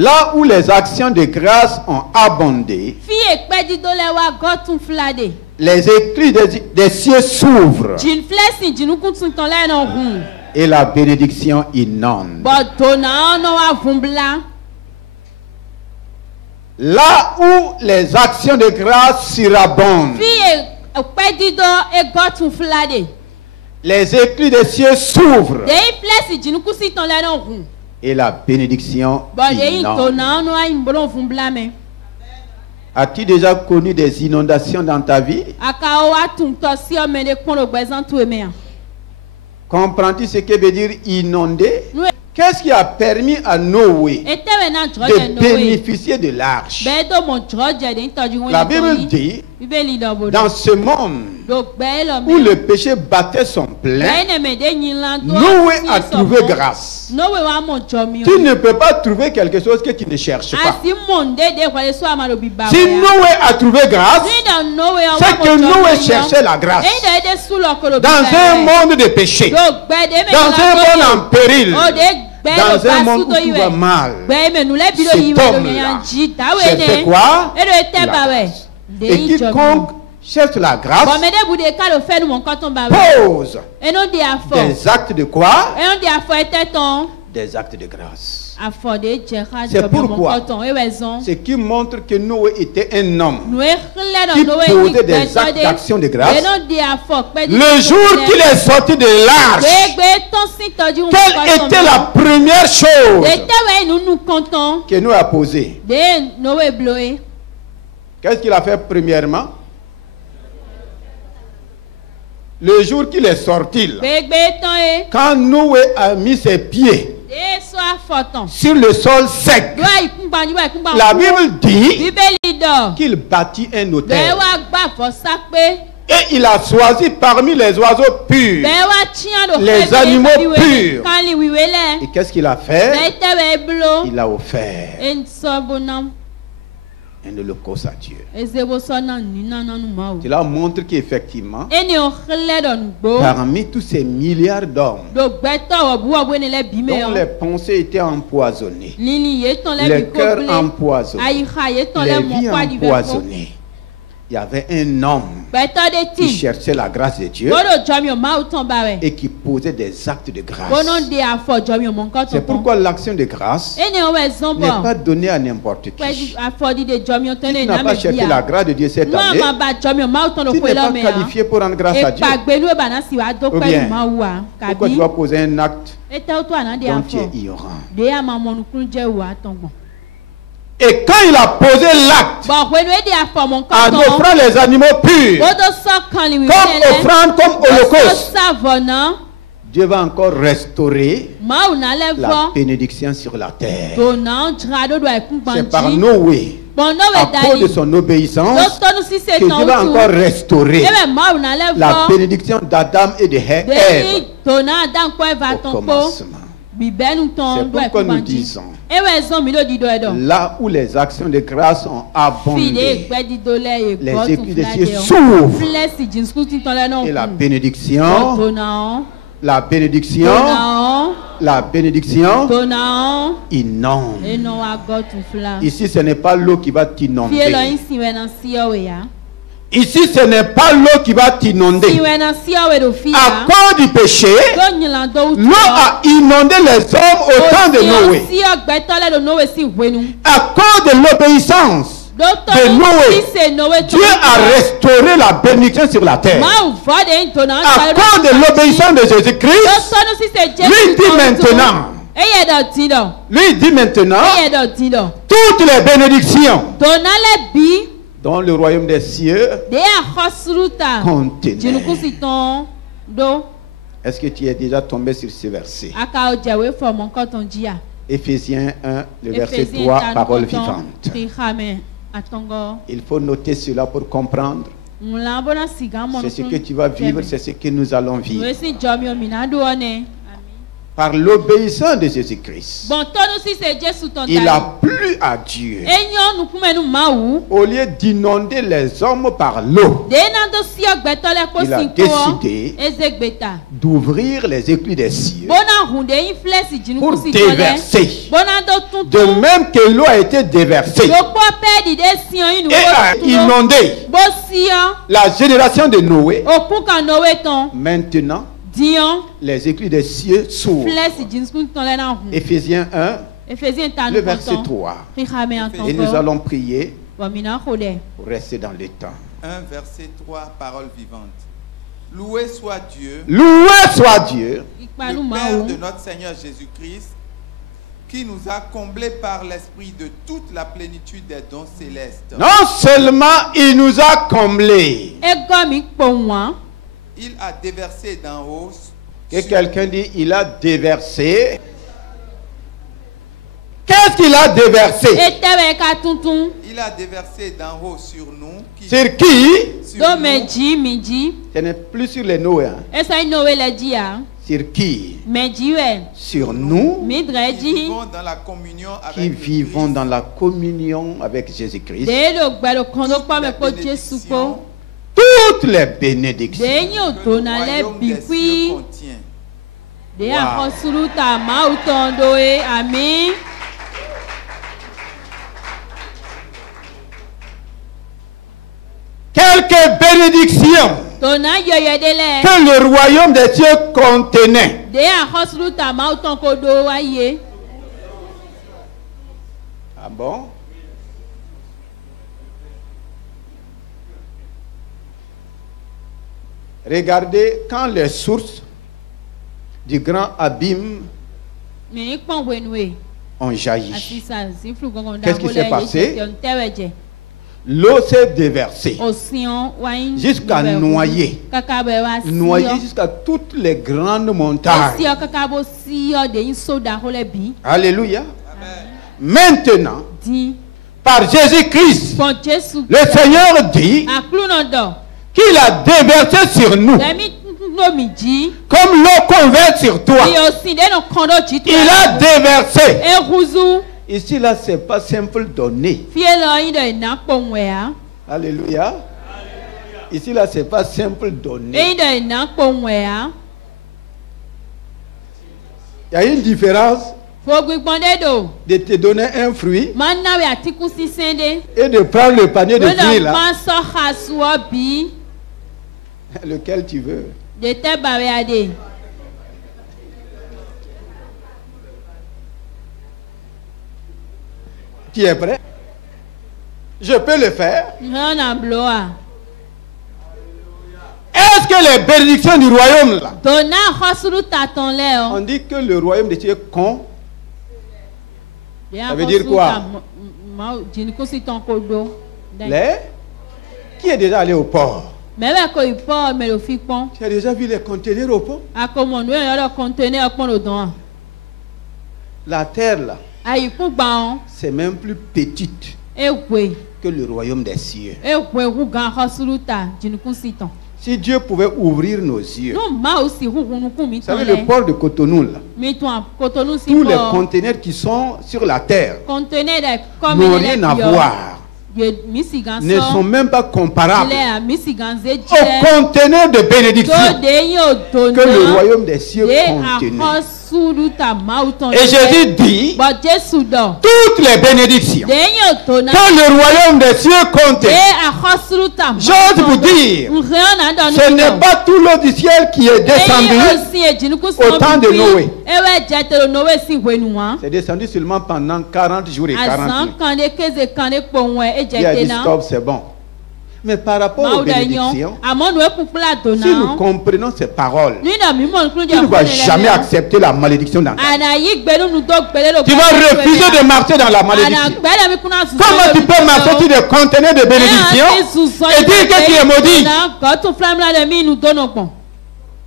Là où les actions de grâce ont abondé, les écrits des cieux s'ouvrent et la bénédiction inonde. Là où les actions de grâce surabondent, les écrits des cieux s'ouvrent et la bénédiction inonde. As-tu déjà connu des inondations dans ta vie? Comprends-tu ce que veut dire inonder? Qu'est-ce qui a permis à Noé de bénéficier de l'arche? La Bible dit, dans ce monde où le péché battait son plein, Noé a trouvé grâce. Tu ne peux pas trouver quelque chose que tu ne cherches pas. Si Noé a trouvé grâce, c'est que Noé cherchait la grâce. Dans un monde de péché, dans un monde en péril, dans un monde où tout va mal, cet homme-là cherchait quoi? La grâce. Et quiconque cherche la grâce pose des actes de quoi? Des actes de grâce. C'est pourquoi ce qui montre que Noé était un homme qui posait des actes d'action de grâce. Le jour qu'il est sorti de l'arche, quelle était la première chose que Noé a posée? Qu'est-ce qu'il a fait premièrement? Le jour qu'il est sorti, là, quand Noé a mis ses pieds sur le sol sec, la Bible dit qu'il bâtit un autel. Et il a choisi parmi les oiseaux purs, les animaux purs. Et qu'est-ce qu'il a fait? Il a offert un holocauste à Dieu. Cela montre qu'effectivement, parmi tous ces milliards d'hommes dont les pensées étaient empoisonnées, les cœurs empoisonnés, les vies empoisonnées, il y avait un homme qui cherchait la grâce de Dieu et qui posait des actes de grâce. C'est pourquoi l'action de grâce n'est pas donnée à n'importe qui. Si tu n'as pas cherché la grâce de Dieu cette année, tu n'es pas qualifié pour rendre grâce à Dieu. Ou bien, pourquoi tu vas poser un acte dont tu es ignorant? Et quand il a posé l'acte en offrant les animaux purs, comme offrande, comme holocauste, Dieu va encore restaurer la bénédiction sur la terre. C'est par Noé, à cause de son obéissance, que Dieu va encore restaurer la bénédiction d'Adam et de Ève au commencement. C'est pourquoi nous disons, là où les actions de grâce ont abondé, les écrits des cieux s'ouvrent et la bénédiction inonde. Ici, ce n'est pas l'eau qui va t'inonder. Ici, ce n'est pas l'eau qui va t'inonder. À cause du péché, l'eau a inondé les hommes au temps de Noé. À cause de l'obéissance de Noé, Dieu a restauré la bénédiction sur la terre. À cause de l'obéissance de Jésus-Christ, lui dit maintenant, toutes les bénédictions dans le royaume des cieux contenaient. Est-ce que tu es déjà tombé sur ce verset? Éphésiens 1, le verset 3, parole vivante. Il faut noter cela pour comprendre. C'est ce que tu vas vivre, c'est ce que nous allons vivre. Par l'obéissance de Jésus-Christ, il a plu plu à Dieu, au lieu d'inonder les hommes par l'eau, il a décidé d'ouvrir les éclus des cieux pour déverser. De même que l'eau a été déversée et a inondé la génération de Noé, maintenant les éclus des cieux s'ouvrent. Éphésiens 1, le verset 3. Et nous allons prier pour rester dans le temps. 1 verset 3, parole vivante. Loué soit Dieu, le Père de notre Seigneur Jésus-Christ, qui nous a comblés par l'esprit de toute la plénitude des dons célestes. Non seulement il nous a comblés, il a déversé d'en haut. Que quelqu'un dit, il a déversé. Qu'est-ce qu'il a déversé? Il a déversé d'en haut sur nous. Sur qui? Sur nous. Ce n'est plus sur les Noé. Sur qui? Sur nous qui vivons dans la communion avec Jésus-Christ. Toutes les bénédictions. Amen. Quelques bénédictions que le royaume des cieux contenait. Ah bon? Regardez quand les sources du grand abîme ont jailli. Qu'est-ce qui s'est passé? L'eau s'est déversée jusqu'à noyer jusqu'à toutes les grandes montagnes. Alléluia. Maintenant, par Jésus-Christ, le Seigneur dit qu'il a déversé sur nous comme l'eau qu'on verse sur toi. Il a déversé. Ici, là, ce n'est pas simple donner. Alléluia. Ici, là, ce n'est pas simple donner. Il y a une différence de te donner un fruit et de prendre le panier de fruits là. Lequel tu veux. Tu es prêt? Je peux le faire. Est-ce que les bénédictions du royaume là? On dit que le royaume de Dieu est con. Ça veut dire quoi? Qui est déjà allé au port? Tu as déjà vu les conteneurs au port? La terre là, c'est même plus petite que le royaume des cieux. Si Dieu pouvait ouvrir nos yeux, vous savez le port de Cotonou là, tous les conteneurs qui sont sur la terre n'ont rien à voir, ne sont même pas comparables aux conteneurs de bénédiction que le royaume des cieux contenait. Et Jésus dit toutes les bénédictions que le royaume des cieux contient. J'ose vous dire, ce n'est pas tout l'eau du ciel qui est descendu au temps de Noé. C'est descendu seulement pendant 40 jours et 40 nuits. Il a dit stop, c'est bon. Mais par rapport aux bénédictions, si nous comprenons ces paroles, tu ne vas jamais accepter la malédiction dans ta vie. Tu vas refuser de marcher dans la malédiction. Comment tu peux marcher sur des conteneurs de bénédictions et dire que tu es maudit?